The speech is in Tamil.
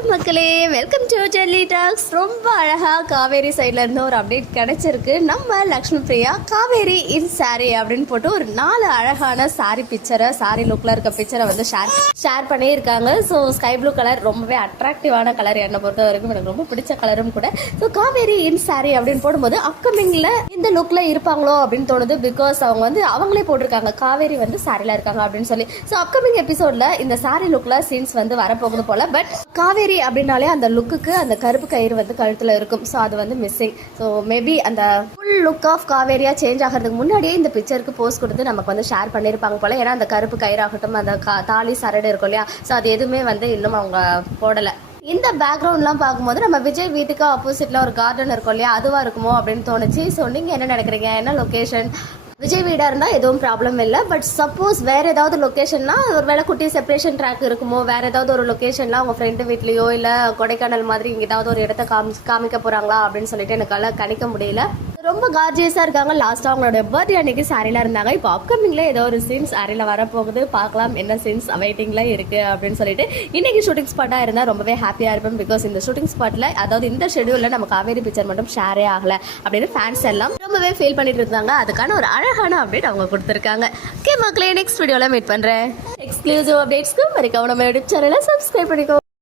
மக்களே, வெல்கம் டு ஜெல்லி டாக்ஸ். ரொம்ப அழகா காவேரி சைட்ல இருந்து ஒரு அப்டேட் கிடைச்சிருக்கு. நம்ம லக்ஷ்மி பிரியா காவேரி இன் சாரி அப்படின்னு போட்டு ஒரு 4 அழகான சாரி பிக்சரை, சாரி லுக்ல இருக்க பிக்சரை வந்து ஷேர் பண்ணியிருக்காங்க. ஸோ ஸ்கை ப்ளூ கலர் ரொம்பவே அட்ராக்டிவான கலர், என்னை பொறுத்த வரைக்கும் எனக்கு ரொம்ப பிடிச்ச கலரும் கூட. ஸோ காவேரி இன் சாரி அப்படின்னு போடும்போது அப்கமிங்ல இந்த லுக்ல இருப்பாங்களோ அப்படின்னு தோணுது. பிகாஸ் அவங்க வந்து அவங்களே போட்டிருக்காங்க காவேரி வந்து சாரில இருக்காங்க அப்படின்னு சொல்லி. ஸோ அப்கமிங் எபிசோட்ல இந்த சாரி லுக்ல சீன்ஸ் வந்து வரப்போகுது போல. பட் காவேரி அப்படின்னாலே அந்த லுக்குக்கு அந்த கருப்பு கயிறு வந்து கழுத்துல இருக்கும். ஸோ அது வந்து மிஸ்ஸிங். ஸோ மேபி அந்த ஃபுல் லுக் ஆஃப் காவேரியா சேஞ்ச் ஆகிறதுக்கு முன்னாடியே இந்த பிக்சருக்கு போஸ்ட் கொடுத்து நமக்கு வந்து ஷேர் பண்ணியிருப்பாங்க போல. ஏன்னா அந்த கருப்பு கயிறாகட்டும், அந்த தாலி சரடு இருக்கும் இல்லையா, ஸோ அது எதுவுமே வந்து இன்னும் அவங்க போடலை. இந்த பேக்ரவுண்ட்லாம் பார்க்கும்போது நம்ம விஜய் வீட்டுக்கு ஆப்போசிட்ல ஒரு கார்டன் இருக்கும் இல்லையா, அதுவா இருக்குமோ அப்படின்னு தோணுச்சு. ஸோ நீங்க என்ன நினைக்கிறீங்க? என்ன லொகேஷன்? விஜய் வீடாக இருந்தால் எதுவும் ப்ராப்ளம் இல்லை. பட் சப்போஸ் வேறு ஏதாவது லொக்கேஷன்னா, ஒரு வேளை குட்டி செப்பரேஷன் ட்ராக் இருக்குமோ, வேறு ஏதாவது ஒரு லொக்கேஷன்லாம் அவங்க ஃப்ரெண்டு வீட்லேயோ இல்லை கொடைக்கானல் மாதிரி இங்கே ஏதாவது ஒரு இடத்த காமிக்க போகிறாங்களா அப்படின்னு சொல்லிட்டு எனக்கு கணிக்க முடியல. ரொம்ப கார்ஜியஸாக இருக்காங்க. லாஸ்ட்டாக அவங்களோட பர்த்டே அன்னைக்கு சாரியில் இருந்தாங்க. இப்போ அப்கமிங்கில் ஏதோ ஒரு சீன்ஸ் சாரியில் வரப்போகுது. பார்க்கலாம் என்ன சீன்ஸ் வெயிட்டிங்கில் இருக்குது அப்படின்னு சொல்லிட்டு. இன்றைக்கி ஷூட்டிங் ஸ்பாட்டாக இருந்தால் ரொம்பவே ஹாப்பியாக இருப்பேன். பிகாஸ் இந்த ஷூட்டிங் ஸ்பாட்டில், அதாவது இந்த ஷெடியூலில் நம்ம காவேரி பிக்சர் மட்டும் ஷேரே ஆகலை அப்படின்னு ஃபேன்ஸ் எல்லாம் ரொம்பவே ஃபீல் பண்ணிட்டு இருந்தாங்க. அதுக்கான ஒரு அழகான அப்டேட் அவங்க கொடுத்துருக்காங்க. ஓகே மக்களே, நெக்ஸ்ட் வீடியோவில் மீட் பண்ணுறேன். எக்ஸ்க்ளூசிவ் அப்டேட்ஸ்க்கு மறக்காம நம்ம யூடியூப் சேனலை சப்ஸ்கிரைப் பண்ணிக்கோ.